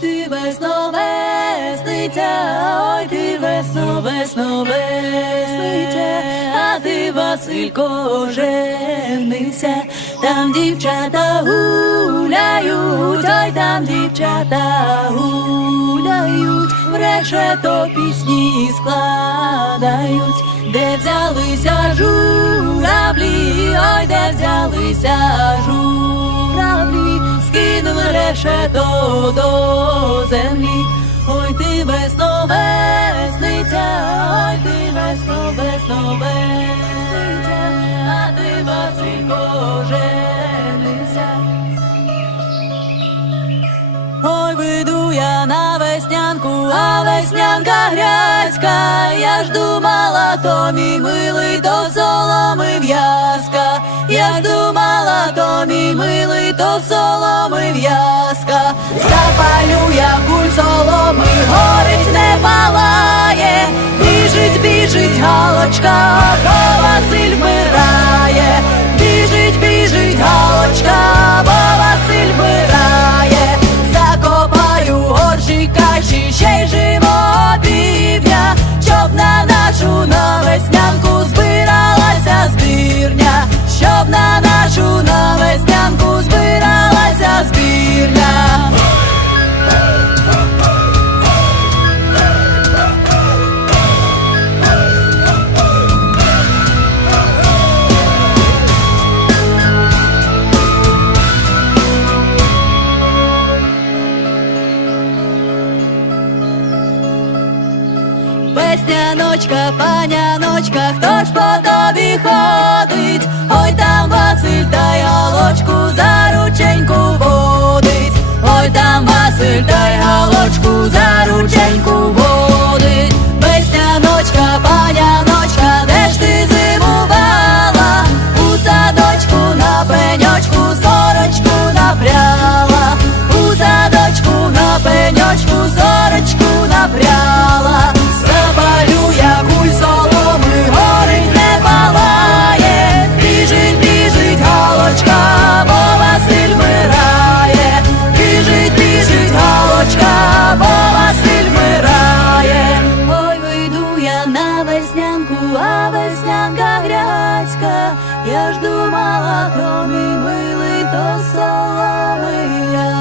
Ти весно весниця, ой, ти весно, весно весниця, а ти, Василько, женися, там дівчата гуляють, ой, там дівчата гуляють, в решето пісні складають, де взялися журавлі, ой, де взялися журавлі, скинули решето до землі. Ой, ти весно весниця, ой, ти весно, весно весниця, а ти Василько женися. Ой, веду я на веснянку, а веснянка грязька. Я ж думала, то мій милий, то соломи в'язка. Запалю я куль соломи, горить не палає. Біжить, біжить галочка, бо Василь вмирає. Біжить, біжить галочка, бо Василь вмирає. Закопаю горжі каші, ще й живого півня, щоб на нашу на Весняночка, паняночка, хто ж по тобі ходить? Я ж думала, то мій милий, то соломия.